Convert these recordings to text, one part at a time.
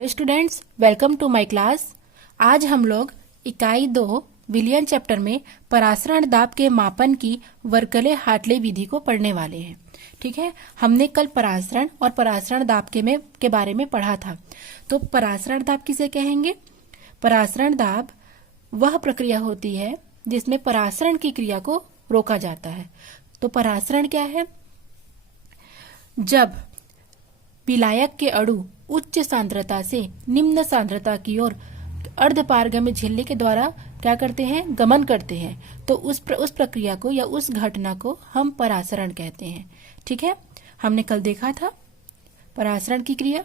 Students, welcome to my class. आज हम लोग इकाई 2 विलियन चैप्टर में परासरण दाब के मापन की वर्कले हार्टले विधि को पढ़ने वाले हैं। ठीक है, हमने कल परासरण और परासरण दाब के बारे में पढ़ा था। तो परासरण दाब किसे कहेंगे? परासरण दाब वह प्रक्रिया होती है जिसमें परासरण की क्रिया को रोका जाता है। तो परासरण क्या है? जब विलायक के अणु उच्च सांद्रता से निम्न सांद्रता की ओर अर्धपारगम्य झिल्ली के द्वारा क्या करते हैं? गमन करते हैं। तो उस प्रक्रिया को या उस घटना को हम परासरण कहते हैं। ठीक है, हमने कल देखा था परासरण की क्रिया।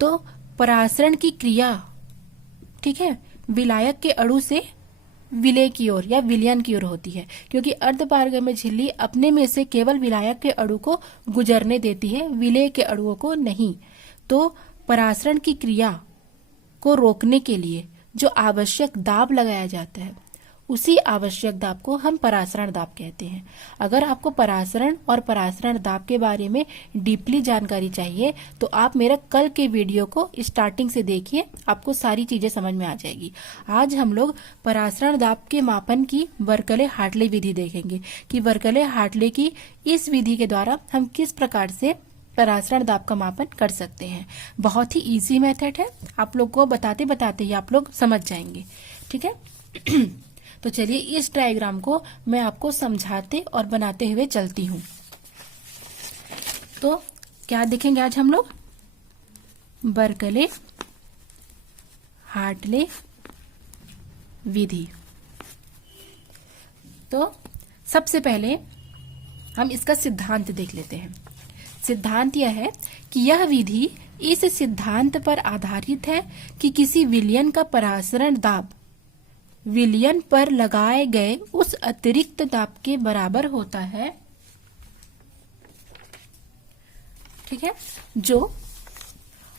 तो परासरण की क्रिया, ठीक है, विलायक के अणु से विलय की ओर या विलयन की ओर होती है, क्योंकि अर्धपारगम्य झिल्ली अपने में से केवल विलायक के अणु को गुजरने देती है, विलय के अणुओं को नहीं। तो परासरण की क्रिया को रोकने के लिए जो आवश्यक दाब लगाया जाता है, उसी आवश्यक दाब को हम परासरण दाब कहते हैं। अगर आपको परासरण और परासरण दाब के बारे में डीपली जानकारी चाहिए तो आप मेरा कल के वीडियो को स्टार्टिंग से देखिए, आपको सारी चीजें समझ में आ जाएगी। आज हम लोग परासरण दाब के मापन की वर्कले हार्टले विधि देखेंगे कि वर्कले हार्टले की इस विधि के द्वारा हम किस प्रकार से परासरण दाब का मापन कर सकते हैं। बहुत ही इजी मेथड है, आप लोग को बताते बताते ही आप लोग समझ जाएंगे। ठीक है तो चलिए इस डायग्राम को मैं आपको समझाते और बनाते हुए चलती हूँ। तो क्या देखेंगे आज हम लोग? बर्कले हार्टले विधि। तो सबसे पहले हम इसका सिद्धांत देख लेते हैं। सिद्धांत यह है कि यह विधि इस सिद्धांत पर आधारित है कि किसी विलयन का परासरण दाब विलयन पर लगाए गए उस अतिरिक्त दाब के बराबर होता है, ठीक है, जो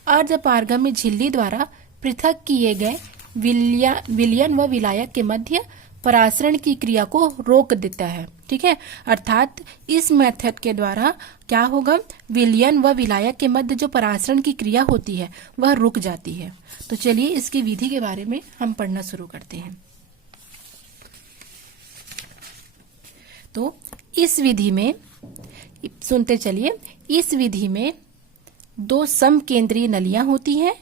अर्धपारगम्य झिल्ली द्वारा पृथक किए गए विलयन व विलायक के मध्य परासरण की क्रिया को रोक देता है। ठीक है, अर्थात इस मेथड के द्वारा क्या होगा? विलयन व विलायक के मध्य जो परासरण की क्रिया होती है वह रुक जाती है। तो चलिए इसकी विधि के बारे में हम पढ़ना शुरू करते हैं। तो इस विधि में सुनते चलिए, इस विधि में 2 समकेंद्रीय नलियां होती हैं,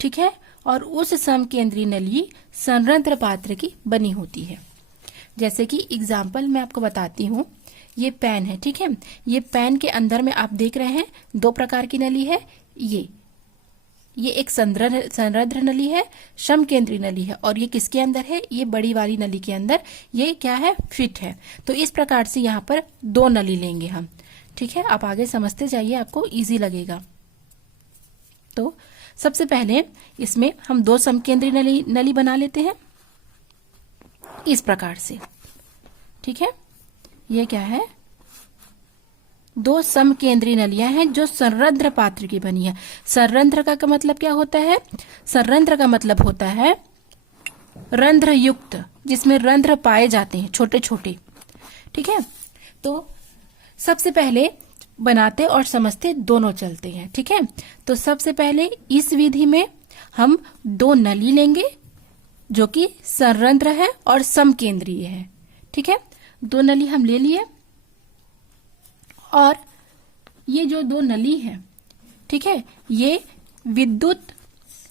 ठीक है, और उस समकेंद्रीय नली संरंध्र पात्र की बनी होती है। जैसे कि एग्जाम्पल मैं आपको बताती हूँ, ये पेन है, ठीक है, ये पेन के अंदर में आप देख रहे हैं 2 प्रकार की नली है। ये एक संरंध्र नली है, समकेंद्रीय नली है, और ये किसके अंदर है? ये बड़ी वाली नली के अंदर ये क्या है? फिट है। तो इस प्रकार से यहाँ पर 2 नली लेंगे हम। ठीक है, आप आगे समझते जाइए, आपको इजी लगेगा। तो सबसे पहले इसमें हम 2 समकेंद्रीय नली बना लेते हैं इस प्रकार से। ठीक है, ये क्या है? 2 समकेंद्रीय नलियां हैं जो संरंध्र पात्र की बनी है। संरंध्र का मतलब क्या होता है? संरंध्र का मतलब होता है रंध्र युक्त, जिसमें रंध्र पाए जाते हैं छोटे छोटे। ठीक है, तो सबसे पहले बनाते और समझते दोनों चलते हैं। ठीक है, तो सबसे पहले इस विधि में हम 2 नली लेंगे जो कि संरंध्र है और समकेंद्रीय है। ठीक है, 2 नली हम ले लिए, और ये जो 2 नली है, ठीक है, ये विद्युत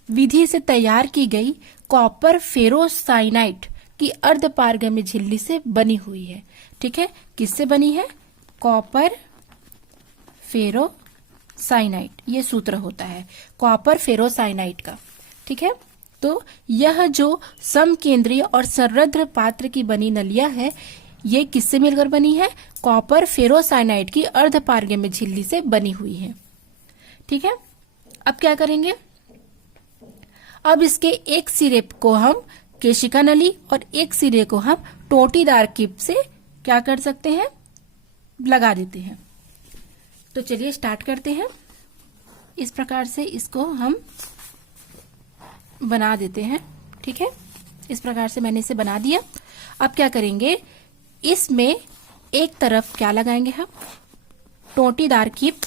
विधि से तैयार की गई कॉपर फेरोसाइनाइट की अर्धपारगम्य झिल्ली से बनी हुई है। ठीक है, किससे बनी है? कॉपर फेरोसाइनाइट, ये सूत्र होता है कॉपर फेरोसाइनाइट का। ठीक है, तो यह जो समकेंद्रीय और संरंध्र पात्र की बनी नलियां है, ये किससे मिलकर बनी है? कॉपर फेरोसाइनाइट की अर्धपारगम्य झिल्ली से बनी हुई है। ठीक है, अब क्या करेंगे? अब इसके एक सिरे को हम केशिका नली और एक सिरे को हम टोटीदार क्लिप से क्या कर सकते हैं? लगा देते हैं। तो चलिए स्टार्ट करते हैं। इस प्रकार से इसको हम बना देते हैं। ठीक है, इस प्रकार से मैंने इसे बना दिया। अब क्या करेंगे? इसमें एक तरफ क्या लगाएंगे हम? टोटीदार क्लिप।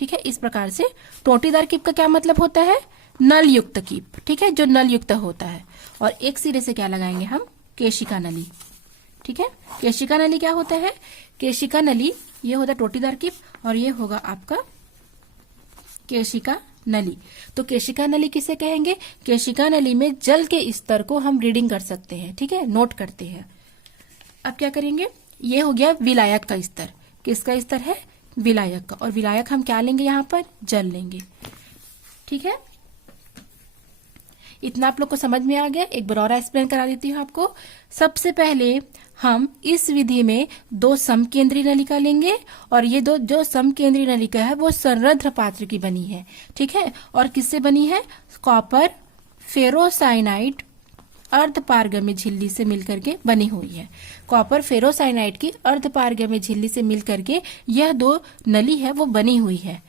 ठीक है। इस प्रकार से टोटीदार कीप का क्या मतलब होता है? नल युक्त कीप, ठीक है, जो नल युक्त होता है। और एक सिरे से क्या लगाएंगे हम? केशिका नली, ठीक है। केशिका नली क्या होता है? केशिका नली ये होता है टोटीदार कीप और ये होगा आपका केशिका नली। तो केशिका नली किसे कहेंगे? केशिका नली में जल के स्तर को हम रीडिंग कर सकते हैं, ठीक है, नोट करते हैं। अब क्या करेंगे? ये हो गया विलायक का स्तर। किसका स्तर है? विलायक का। और विलायक हम क्या लेंगे? यहाँ पर जल लेंगे, ठीक है। इतना आप लोग को समझ में आ गया। एक बार और एक्सप्लेन करा देती हूँ आपको। सबसे पहले हम इस विधि में दो समकेंद्री नलिका लेंगे और ये दो जो समकेंद्री नलिका है वो संरद्र पात्र की बनी है, ठीक है। और किससे बनी है? कॉपर फेरोसाइनाइड अर्धपारगम्य झिल्ली से मिलकर के बनी हुई है। कॉपर फेरोसाइनाइड की अर्धपारगम्य झिल्ली से मिलकर के यह दो नली है वो बनी हुई है।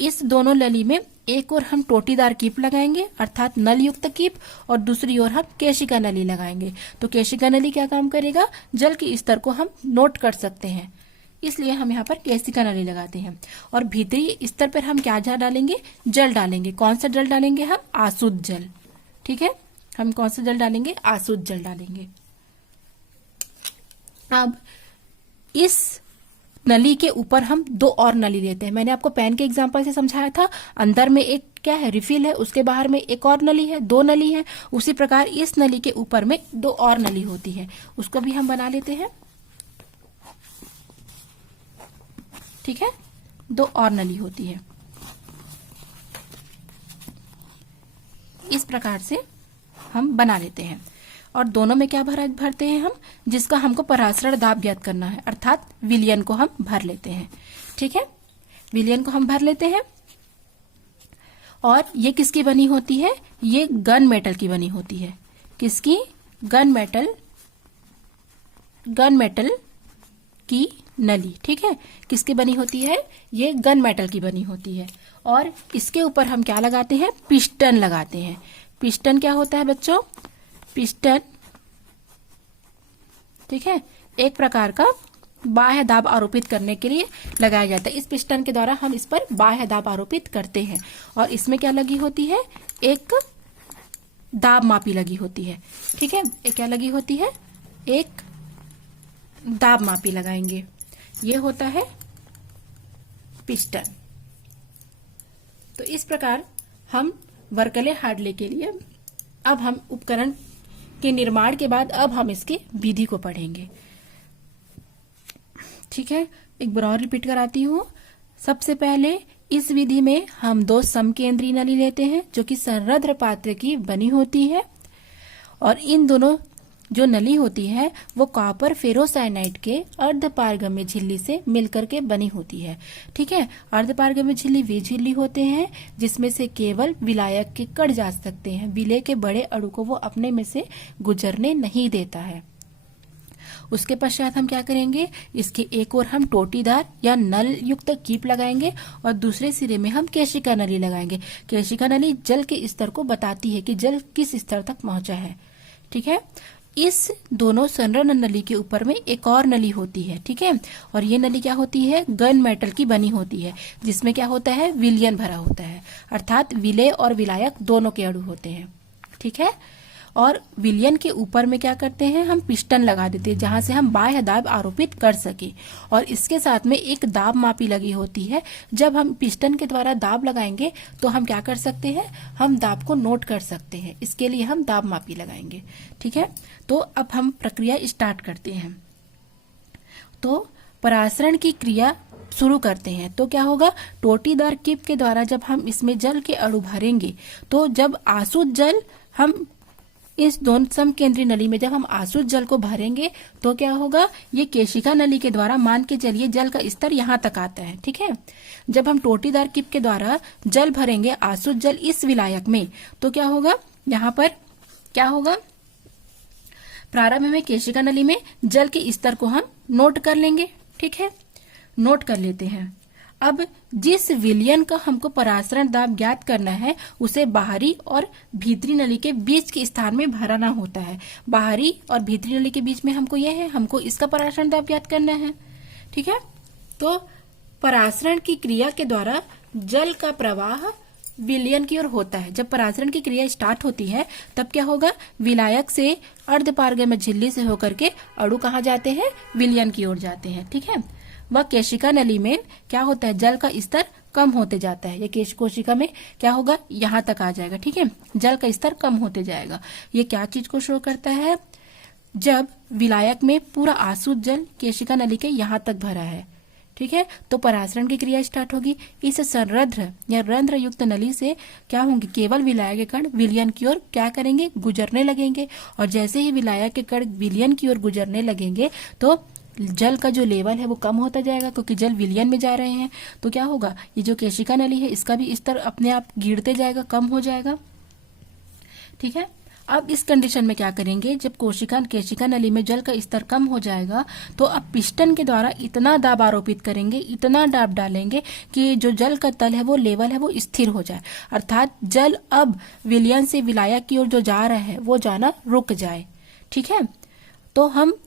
इस दोनों नली में एक ओर हम टोटीदार कीप लगाएंगे अर्थात नल युक्त कीप और दूसरी ओर हम केशिका नली लगाएंगे। तो केशिका नली क्या काम करेगा? जल के स्तर को हम नोट कर सकते हैं, इसलिए हम यहाँ पर केशिका नली लगाते हैं। और भीतरी स्तर पर हम क्या डालेंगे? जल डालेंगे। कौन सा जल डालेंगे हम? आसुत जल, ठीक है। हम कौन सा जल डालेंगे? आसुत जल डालेंगे। अब इस नली के ऊपर हम दो और नली लेते हैं। मैंने आपको पेन के एग्जांपल से समझाया था। अंदर में एक क्या है? रिफिल है, उसके बाहर में एक और नली है, दो नली है। उसी प्रकार इस नली के ऊपर में दो और नली होती है, उसको भी हम बना लेते हैं, ठीक है। दो और नली होती है। इस प्रकार से हम बना लेते हैं और दोनों में क्या भरते हैं हम? जिसका हमको परासरण दाब ज्ञात करना है अर्थात विलयन को हम भर लेते हैं, ठीक है। विलयन को हम भर लेते हैं और ये किसकी बनी होती है? ये गन मेटल की बनी होती है। किसकी? गन मेटल की नली, ठीक है। किसकी बनी होती है? ये गन मेटल की बनी होती है। और इसके ऊपर हम क्या लगाते हैं? पिस्टन लगाते हैं। पिस्टन क्या होता है बच्चों? पिस्टन, ठीक है, एक प्रकार का बाह्य दाब आरोपित करने के लिए लगाया जाता है। इस पिस्टन के द्वारा हम इस पर बाह्य दाब आरोपित करते हैं। और इसमें क्या लगी होती है? एक दाब मापी लगी होती है, ठीक है। एक क्या लगी होती है? एक दाब मापी लगाएंगे। ये होता है पिस्टन। तो इस प्रकार हम वर्कले हार्डले के लिए अब हम उपकरण के निर्माण के बाद अब हम इसकी विधि को पढ़ेंगे, ठीक है। एक बार और रिपीट कराती हूँ। सबसे पहले इस विधि में हम दो समकेंद्री नली लेते हैं जो कि संरद्र पात्र की बनी होती है और इन दोनों जो नली होती है वो कॉपर फेरोसाइनाइड के अर्धपारगम्य झिल्ली से मिलकर के बनी होती है, ठीक है। अर्धपारगम्य झिल्ली वे झिल्ली होते हैं जिसमें से केवल विलायक के कण जा सकते हैं। विलय के बड़े अणु को वो अपने में से गुजरने नहीं देता है। उसके पश्चात हम क्या करेंगे? इसके एक ओर हम टोटीदार या नल युक्त कीप लगाएंगे और दूसरे सिरे में हम केशिका नली लगाएंगे। केशिका नली जल के स्तर को बताती है कि जल किस स्तर तक पहुंचा है, ठीक है। इस दोनों संलग्न नली के ऊपर में एक और नली होती है, ठीक है। और ये नली क्या होती है? गन मेटल की बनी होती है जिसमें क्या होता है? विलयन भरा होता है अर्थात विलय और विलायक दोनों के अणु होते हैं, ठीक है। और विलयन के ऊपर में क्या करते हैं? हम पिस्टन लगा देते हैं जहां से हम बाह्य दाब आरोपित कर सके। और इसके साथ में एक दाब मापी लगी होती है। जब हम पिस्टन के द्वारा दाब लगाएंगे तो हम क्या कर सकते हैं? हम दाब को नोट कर सकते हैं। इसके लिए हम दाब मापी लगाएंगे, ठीक है। तो अब हम प्रक्रिया स्टार्ट करते हैं। तो परासरण की क्रिया शुरू करते हैं। तो क्या होगा? टोटीदार कीप के द्वारा जब हम इसमें जल के अणु भरेंगे तो जब आसुत जल हम इस दोनों समकेंद्री नली में जब हम आसुत जल को भरेंगे तो क्या होगा? ये केशिका नली के द्वारा मान के चलिए जल का स्तर यहाँ तक आता है, ठीक है। जब हम टोटीदार कीप के द्वारा जल भरेंगे आसुत जल इस विलायक में तो क्या होगा? यहाँ पर क्या होगा? प्रारंभ में केशिका नली में जल के स्तर को हम नोट कर लेंगे, ठीक है, नोट कर लेते हैं। अब जिस विलयन का हमको परासरण दाब ज्ञात करना है उसे बाहरी और भीतरी नली के बीच के स्थान में भराना होता है। बाहरी और भीतरी नली के बीच में हमको यह है, हमको इसका परासरण दाब ज्ञात करना है, ठीक है। तो परासरण की क्रिया के द्वारा जल का प्रवाह विलयन की ओर होता है। जब परासरण की क्रिया स्टार्ट होती है तब क्या होगा, विलायक से अर्धपारगम्य झिल्ली से होकर के अणु कहाँ जाते हैं, विलयन की ओर जाते हैं। ठीक है, वह केशिका नली में क्या होता है, जल का स्तर कम होते जाता है। ये कोशिका में क्या होगा, यहाँ तक आ जाएगा। ठीक है, जल का स्तर कम होते जाएगा। ये क्या चीज को शो करता है, जब विलायक में पूरा आसुत जल केशिका नली के यहाँ तक भरा है। ठीक है, तो परासरण की क्रिया स्टार्ट होगी। इस संरंध्र या रंध्र युक्त नली से क्या होंगे, केवल विलायक के कण विलयन की ओर क्या करेंगे, गुजरने लगेंगे। और जैसे ही विलायक के कण विलयन की ओर गुजरने लगेंगे तो जल का जो लेवल है वो कम होता जाएगा, क्योंकि जल विलयन में जा रहे हैं। तो क्या होगा, ये जो केशिका नली है इसका भी स्तर अपने आप गिरते जाएगा, कम हो जाएगा। ठीक है, अब इस कंडीशन में क्या करेंगे, जब केशिका नली में जल का स्तर कम हो जाएगा तो अब पिस्टन के द्वारा इतना दाब आरोपित करेंगे, इतना दाब डालेंगे कि जो जल का तल है वो लेवल है वो स्थिर हो जाए। अर्थात जल अब विलयन से विलायक की ओर जो जा रहा है वो जाना रुक जाए। ठीक है, तो हम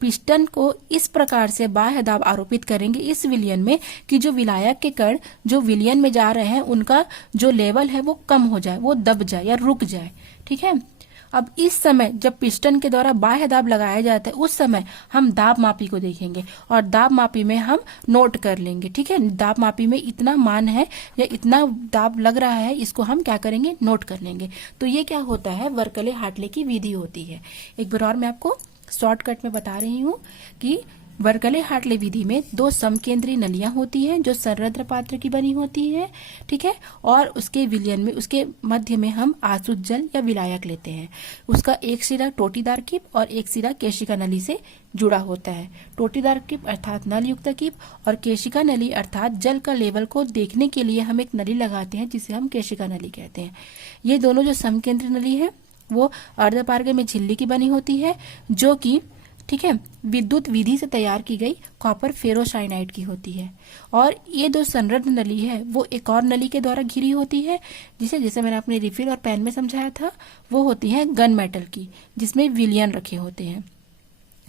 पिस्टन को इस प्रकार से बाह्य दाब आरोपित करेंगे इस विलयन में कि जो विलायक के कण जो विलयन में जा रहे हैं उनका जो लेवल है वो कम हो जाए, वो दब जाए या रुक जाए। ठीक है, अब इस समय जब पिस्टन के द्वारा बाह्य दाब लगाया जाता है उस समय हम दाब मापी को देखेंगे और दाब मापी में हम नोट कर लेंगे। ठीक है, दाब मापी में इतना मान है या इतना दाब लग रहा है, इसको हम क्या करेंगे, नोट कर लेंगे। तो ये क्या होता है, वर्कले हार्टले की विधि होती है। एक बार और मैं आपको शॉर्टकट में बता रही हूँ कि वर्कले हार्टले विधि में दो समकेंद्रीय नलियां होती हैं जो संरंध्र पात्र की बनी होती है। ठीक है, और उसके विलयन में उसके मध्य में हम आसुत जल या विलायक लेते हैं। उसका एक सिरा टोटीदार कीप और एक सिरा केशिका नली से जुड़ा होता है। टोटीदार कीप अर्थात नल युक्त कीप और केशिका नली अर्थात जल का लेवल को देखने के लिए हम एक नली लगाते हैं जिसे हम केशिका नली कहते हैं। ये दोनों जो समकेंद्रीय नली है वो अर्धपारगम्य झिल्ली की बनी होती है जो कि ठीक है विद्युत विधि से तैयार की गई कॉपर फेरोसाइनाइड की होती है। और ये दो संरंध्र नली है वो एक और नली के द्वारा घिरी होती है जैसे मैंने अपने रिफिल और पेन में समझाया था, वो होती है गन मेटल की जिसमें विलयन रखे होते हैं।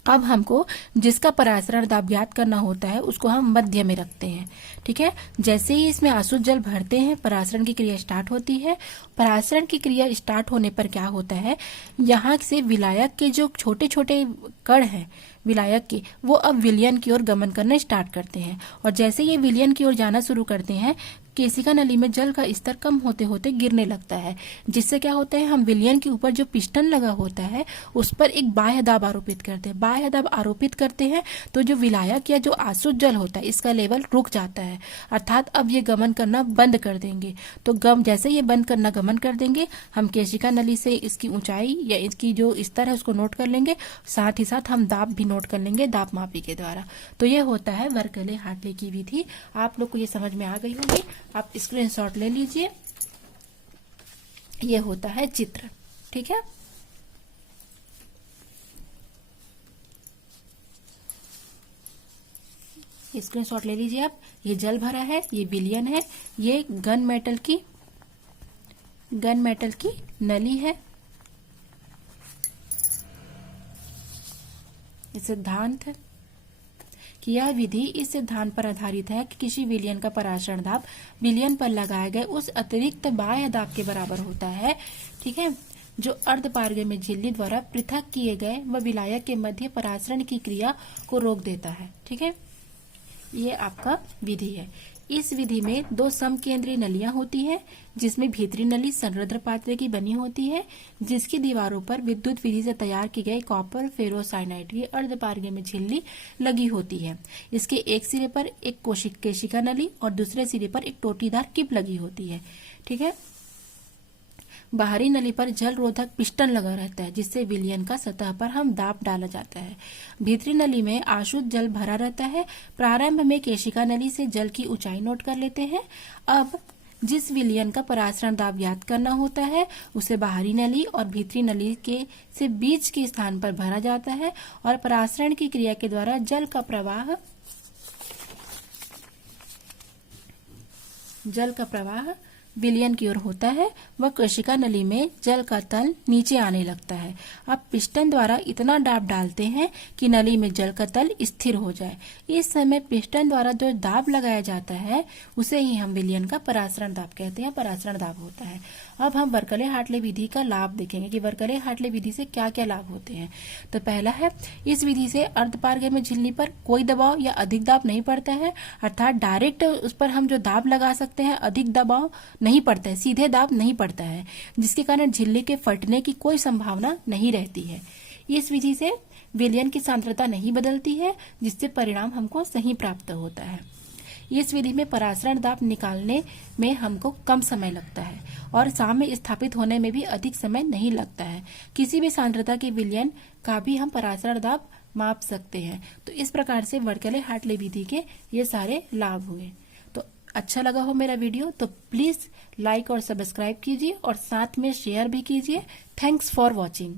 अब हमको जिसका परासरण दाब ज्ञात करना होता है उसको हम मध्य में रखते हैं। ठीक है, जैसे ही इसमें आसुत जल भरते हैं परासरण की क्रिया स्टार्ट होती है। परासरण की क्रिया स्टार्ट होने पर क्या होता है, यहाँ से विलायक के जो छोटे छोटे कण हैं विलायक के वो अब विलयन की ओर गमन करना स्टार्ट करते हैं। और जैसे ये विलयन की ओर जाना शुरू करते हैं केशिका नली में जल का स्तर कम होते होते गिरने लगता है, जिससे क्या होता है हम विलयन के ऊपर जो पिस्टन लगा होता है उस पर एक बाह्य दाब आरोपित करते हैं। बाह्य दाब आरोपित करते हैं तो जो विलायक या जो आसुत जल होता है इसका लेवल रुक जाता है, अर्थात अब ये गमन करना बंद कर देंगे। तो जैसे ये बंद करना गमन कर देंगे हम केशिका नली से इसकी ऊंचाई या इसकी जो स्तर है उसको नोट कर लेंगे, साथ ही साथ हम दाब भी नोट कर लेंगे दाब मापी के द्वारा। तो ये होता है वर्कले हार्टले की विधि। आप लोग को ये समझ में आ गई होगी, आप स्क्रीनशॉट ले लीजिए। ये होता है चित्र। ठीक है, स्क्रीनशॉट ले लीजिए आप। ये जल भरा है, ये विलयन है, ये गन मेटल की नली है। सिद्धांत कि यह विधि इस सिद्धांत पर आधारित है कि किसी विलयन का परासरण दाब विलयन पर लगाए गए उस अतिरिक्त बाह्य दाब के बराबर होता है। ठीक है, जो अर्धपारगम्य झिल्ली द्वारा पृथक किए गए व विलायक के मध्य परासरण की क्रिया को रोक देता है। ठीक है, ये आपका विधि है। इस विधि में दो समकेंद्रीय नलियां होती हैं जिसमें भीतरी नली संरंध्र पात्र की बनी होती है जिसकी दीवारों पर विद्युत विधि से तैयार की गई कॉपर फेरोसाइनाइड की अर्धपारगम्य झिल्ली लगी होती है। इसके एक सिरे पर एक केशिका नली और दूसरे सिरे पर एक टोटीदार किप लगी होती है। ठीक है, बाहरी नली पर जल रोधक पिस्टन लगा रहता है जिससे विलयन का सतह पर हम दाब डाला जाता है। भीतरी नली में आशुत जल भरा रहता है। प्रारंभ में केशिका नली से जल की ऊंचाई नोट कर लेते हैं। अब जिस विलयन का परासरण दाब ज्ञात करना होता है उसे बाहरी नली और भीतरी नली के से बीच के स्थान पर भरा जाता है और परासरण की क्रिया के द्वारा जल का प्रवाह विलयन की ओर होता है वह कोशिका नली में जल का तल नीचे आने लगता है। अब पिस्टन द्वारा इतना दाब डालते हैं कि नली में जल का तल स्थिर हो जाए। इस समय पिस्टन द्वारा जो दाब लगाया जाता है उसे ही हम विलयन का परासरण दाब कहते हैं, परासरण दाब होता है। अब हम बर्कले हार्टले विधि का लाभ देखेंगे कि बर्कले हार्टले विधि से क्या क्या लाभ होते हैं। तो पहला है, इस विधि से अर्धपारगम्य झिल्ली पर कोई दबाव या अधिक दाब नहीं पड़ता है, अर्थात डायरेक्ट उस पर हम जो दाब लगा सकते हैं अधिक दबाव नहीं पड़ता है, सीधे दाब नहीं पड़ता है, जिसके कारण झिल्ली के फटने की कोई संभावना नहीं रहती है। इस विधि से विलयन की सांद्रता नहीं बदलती है, जिससे परिणाम हमको सही प्राप्त होता है। इस विधि में परासरण दाब निकालने में हमको कम समय लगता है और साम्य स्थापित होने में भी अधिक समय नहीं लगता है। किसी भी सांद्रता के विलयन का भी हम परासरण दाब माप सकते हैं। तो इस प्रकार से बर्कले हार्टले विधि के ये सारे लाभ हुए। तो अच्छा लगा हो मेरा वीडियो तो प्लीज लाइक और सब्सक्राइब कीजिए और साथ में शेयर भी कीजिए। Thanks for watching.